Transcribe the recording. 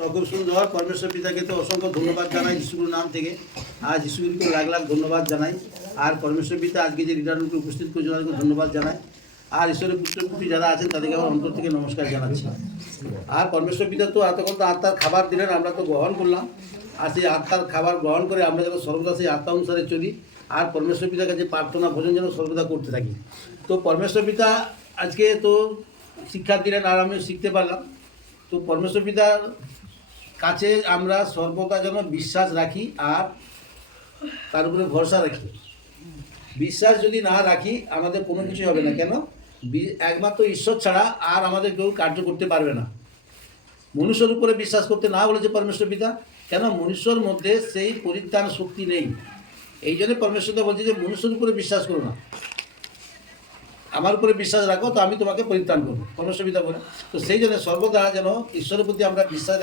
তো খুব সুন্দর। পরমেশ্বর পিতাকে তো অসংখ্য ধন্যবাদ জানাই যিশুগুরুর নাম থেকে। আর যিশুগুরুকে লাখ লাখ ধন্যবাদ জানাই। আর পরমেশ্বর পিতা আজকে যে রিটার্নকে উপস্থিত করেছেন তাদেরকে ধন্যবাদ জানাই। আর ঈশ্বরের পুত্রপুত্রী যারা আছেন তাদেরকে আমার অন্তর থেকে নমস্কার জানাচ্ছি। আর পরমেশ্বর পিতা তো এতক্ষণ তো আত্মার খাবার দিলেন, আমরা তো গ্রহণ করলাম। আর সেই আত্মার খাবার গ্রহণ করে আমরা যেন সর্বদা সেই আত্মা অনুসারে চলি। আর পরমেশ্বর পিতার কাছে প্রার্থনা ভোজন যেন সর্বদা করতে থাকি। তো পরমেশ্বর পিতা আজকে তো শিক্ষা দিলেন আর আমি শিখতে পারলাম। তো পরমেশ্বর পিতার কাছে আমরা সর্বদা যেন বিশ্বাস রাখি আর তার উপরে ভরসা রাখি। বিশ্বাস যদি না রাখি আমাদের কোনো কিছুই হবে না। কেন? একমাত্র ঈশ্বর ছাড়া আর আমাদের কেউ কার্য করতে পারবে না। মনুষ্যর উপরে বিশ্বাস করতে না বলেছে পরমেশ্বর পিতা। কেন? মনুষ্যর মধ্যে সেই পরিত্রাণ শক্তি নেই। এই জন্য পরমেশ্বর পিতা বলছে যে মনুষ্যর উপরে বিশ্বাস করো না, আমার উপরে বিশ্বাস রাখো, তো আমি তোমাকে পরিত্রাণ করবো, পরমেশ্বর পিতা বলে। তো সেই জন্য সর্বদা যেন ঈশ্বরের প্রতি আমরা বিশ্বাস